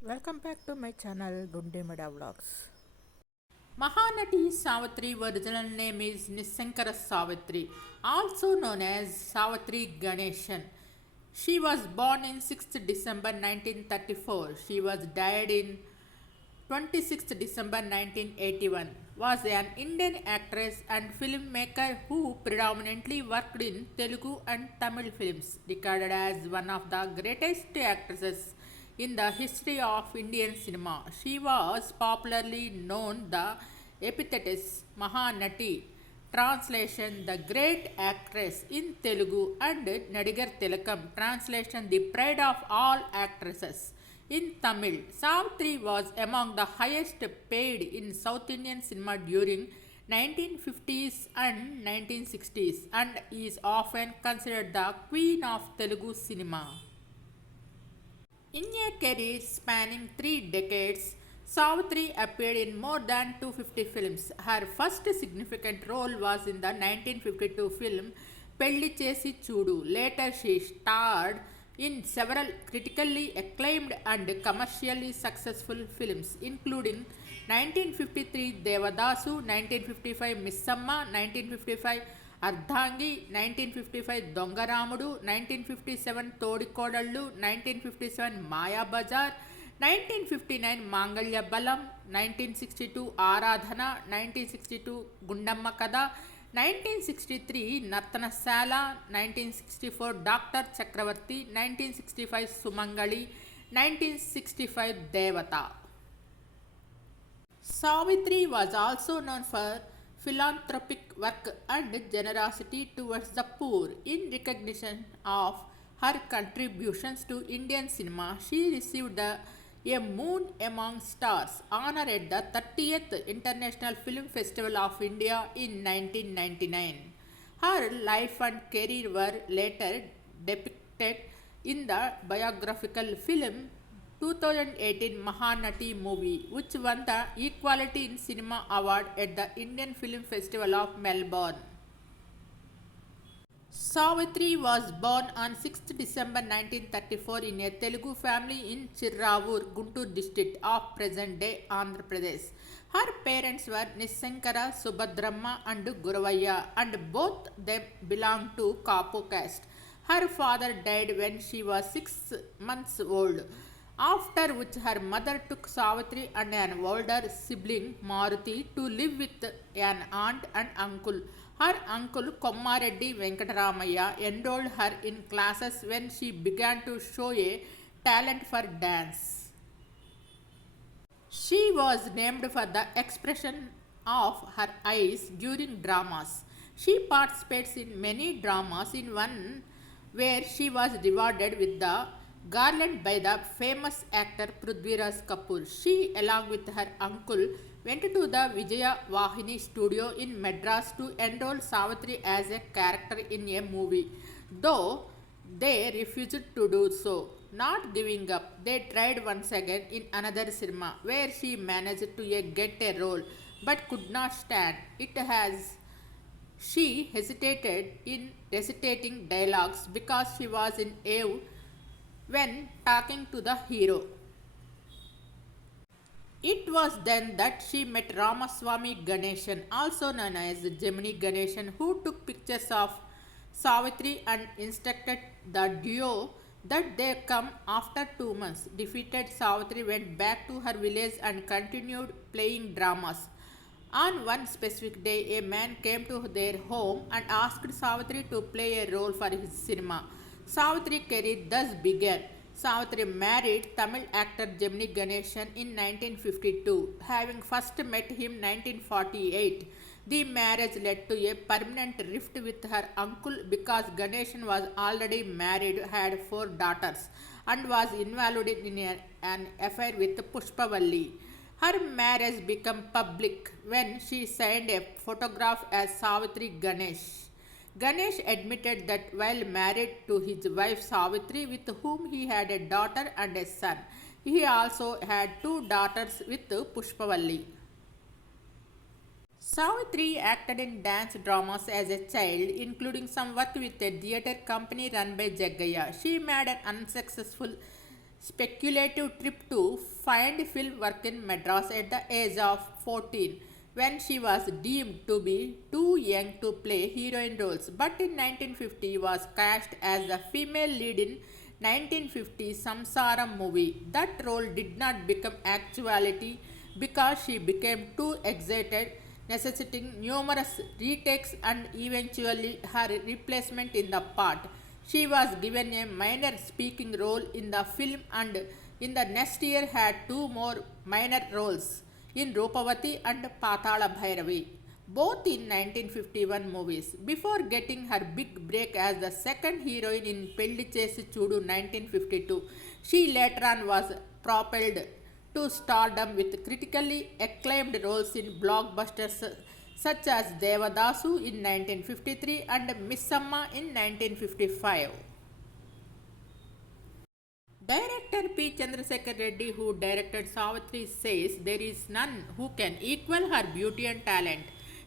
Welcome back to my channel Meda Vlogs. Mahanati Savithri original name is Nisankara Savithri, also known as Savithri Ganeshan. She was born in 6th December 1934. She was died in 26th December 1981. Was an Indian actress and filmmaker who predominantly worked in Telugu and Tamil films, regarded as one of the greatest actresses in the history of Indian cinema. She was popularly known the epithet Mahanati, translation the great actress in Telugu, and Nadigar Tilakam, translation the pride of all actresses in Tamil. Savithri was among the highest paid in South Indian cinema during 1950s and 1960s and is often considered the queen of Telugu cinema. In a career spanning 3 decades, Savithri appeared in more than 250 films. Her first significant role was in the 1952 film Pelli Chesi Chudu. Later, she starred in several critically acclaimed and commercially successful films, including 1953 Devadasu, 1955 Missamma, 1955 అర్ధాంగి 1955 దొంగరాముడు 1957 తోడికోడళ్ళు 1957 మాయాబజార్ 1959 మాంగళ్య బలం 1962 ఆరాధన 1962 గుండమ్మ కథ 1963 Nartanasala 1964 doctor చక్రవర్తి 1965 సుమంగళి 1965 దేవత. Savithri was also known for philanthropic work and generosity towards the poor. In recognition of her contributions to Indian cinema, she received a Moon Among Stars honor at the 30th International Film Festival of India in 1999. Her life and career were later depicted in the biographical film 2018 Mahanati movie, which won the Equality in Cinema Award at the Indian Film Festival of Melbourne. Savithri was born on 6th December 1934 in a Telugu family in Chirravur, Guntur district of present-day Andhra Pradesh. Her parents were Nisankara Subhadramma and Guravaya, and both them belonged to Kapu caste. Her father died when she was 6 months old, after which her mother took Savithri and an older sibling Maruti to live with an aunt and uncle. Her uncle Kommareddy Venkataramaya enrolled her in classes when she began to show a talent for dance. She was named for the expression of her eyes during dramas. She participates in many dramas, in one where she was rewarded with the garland by the famous actor Prithviraj Kapoor. She, along with her uncle, went to the Vijaya Vahini studio in Madras to enroll Savithri as a character in a movie, though they refused to do so. Not giving up, they tried once again in another cinema, where she managed to get a role but could not stand it as she hesitated in recitating dialogues because she was in awe when talking to the hero. It was then that she met Ramaswamy Ganeshan, also known as Gemini Ganeshan, who took pictures of Savithri and instructed the duo that they come after 2 months. Defeated, Savithri went back to her village and continued playing dramas. On one specific day, a man came to their home and asked Savithri to play a role for his cinema. Savithri's career thus began. Savithri married Tamil actor Gemini Ganeshan in 1952, having first met him 1948. The marriage led to a permanent rift with her uncle because Ganeshan was already married, had 4 daughters, and was involved in an affair with Pushpavalli. Her marriage became public when she signed a photograph as Savithri Ganesh. Ganesh admitted that while married to his wife Savithri, with whom he had a daughter and a son, he also had 2 daughters with Pushpavalli. Savithri acted in dance dramas as a child, including some work with a theatre company run by Jaggaya. She made an unsuccessful speculative trip to find film work in Madras at the age of 14 when she was deemed to be too young to play heroine roles, but in 1950 was cast as the female lead in 1950 Samsaram movie. That role did not become actuality because she became too excited, necessitating numerous retakes and eventually her replacement in the part. She was given a minor speaking role in the film and in the next year had two more minor roles in Rupavati and Patala Bhairavi, both in 1951 movies, before getting her big break as the second heroine in Pelli Chesi Chudu 1952. She later on was propelled to stardom with critically acclaimed roles in blockbusters such as Devadasu in 1953 and Missamma in 1955. Director P. Chandrasekhar Reddy, who directed Savithri, says there is none who can equal her beauty and talent.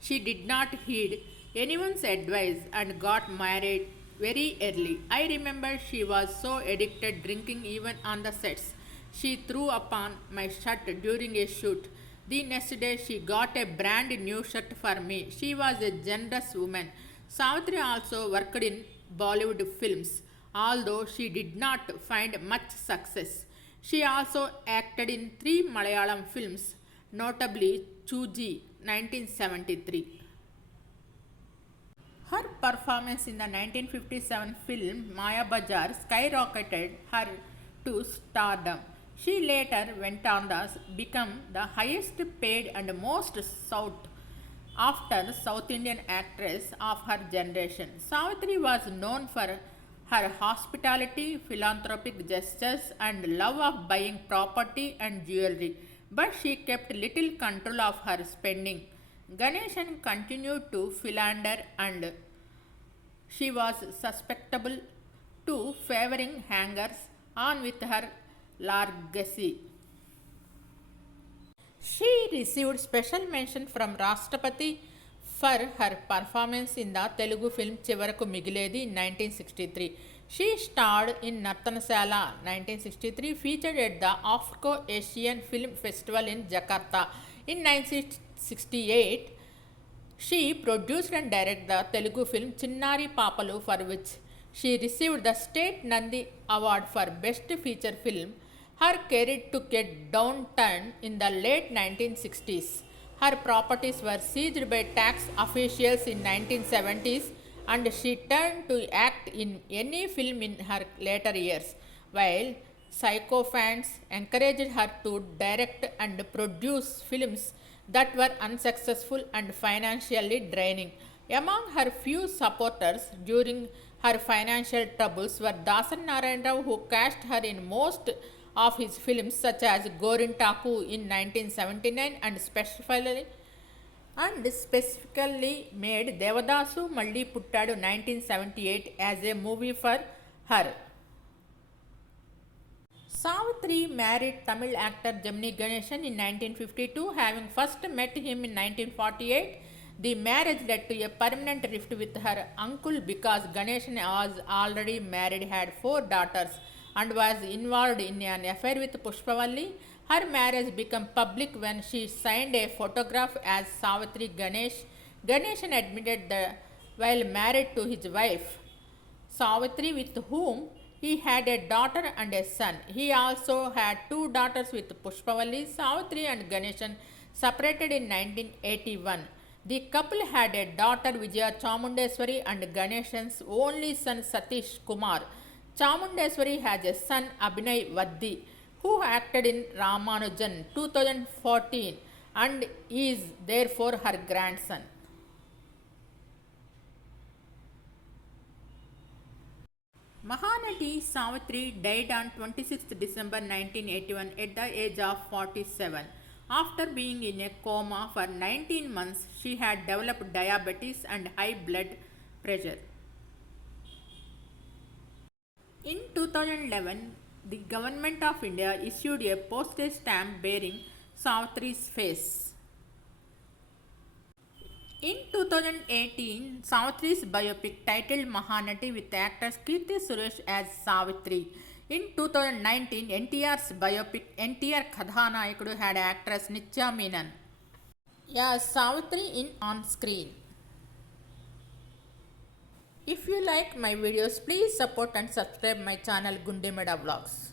She did not heed anyone's advice and got married very early. I remember she was so addicted drinking even on the sets. She threw upon my shirt during a shoot. The next day she got a brand new shirt for me. She was a generous woman. Savithri also worked in Bollywood films, although she did not find much success. She also acted in three Malayalam films, notably Chuji 1973. Her performance in the 1957 film Maya Bazaar skyrocketed her to stardom. She later went on to become the highest paid and most sought after South Indian actress of her generation. Savithri was known for her hospitality, philanthropic gestures, and love of buying property and jewelry, but she kept little control of her spending. Ganeshan continued to philander and she was susceptible to favoring hangers on with her largesse. She received special mention from Rashtrapati for her performance in the Telugu film Chivaraku Migiledi in 1963. She starred in Nartanasala 1963, featured at the Afro-Asian Film Festival in Jakarta. In 1968, she produced and directed the Telugu film Chinnari Papalu, for which she received the State Nandi Award for Best Feature Film. Her career took a downturn in the late 1960s. Her properties were seized by tax officials in 1970s and she turned to act in any film in her later years, while sycophants encouraged her to direct and produce films that were unsuccessful and financially draining. Among her few supporters during her financial troubles were Dasan Narayan Rao, who cast her in most of his films such as Gorintaku in 1979 and specifically made Devadasu Malli Puttadu 1978 as a movie for her. Savithri married Tamil actor Gemini Ganeshan in 1952, having first met him in 1948. The marriage led to a permanent rift with her uncle because Ganeshan was already married, had 4 daughters, and was involved in an affair with Pushpavalli. Her marriage became public when she signed a photograph as Savithri Ganesh. Ganeshan admitted that while married to his wife Savithri, with whom he had a daughter and a son. He also had 2 daughters with Pushpavalli. Savithri and Ganeshan separated in 1981. The couple had a daughter Vijaya Chamundeswari and Ganeshan's only son Satish Kumar. Chamundeswari has a son Abhinay Vaddi, who acted in Ramanujan 2014 and is therefore her grandson. Mahanati Savithri died on 26th December 1981 at the age of 47. After being in a coma for 19 months, she had developed diabetes and high blood pressure. In 2011, the Government of India issued a postage stamp bearing Savitri's face. In 2018, Savitri's biopic titled Mahanati with actors Kirti Suresh as Savithri In 2019, NTR's biopic NTR Kadhanayikudu had actress Nitya Menon as Savithri in on screen. If you like my videos, please support and subscribe my channel Gundemeda Vlogs.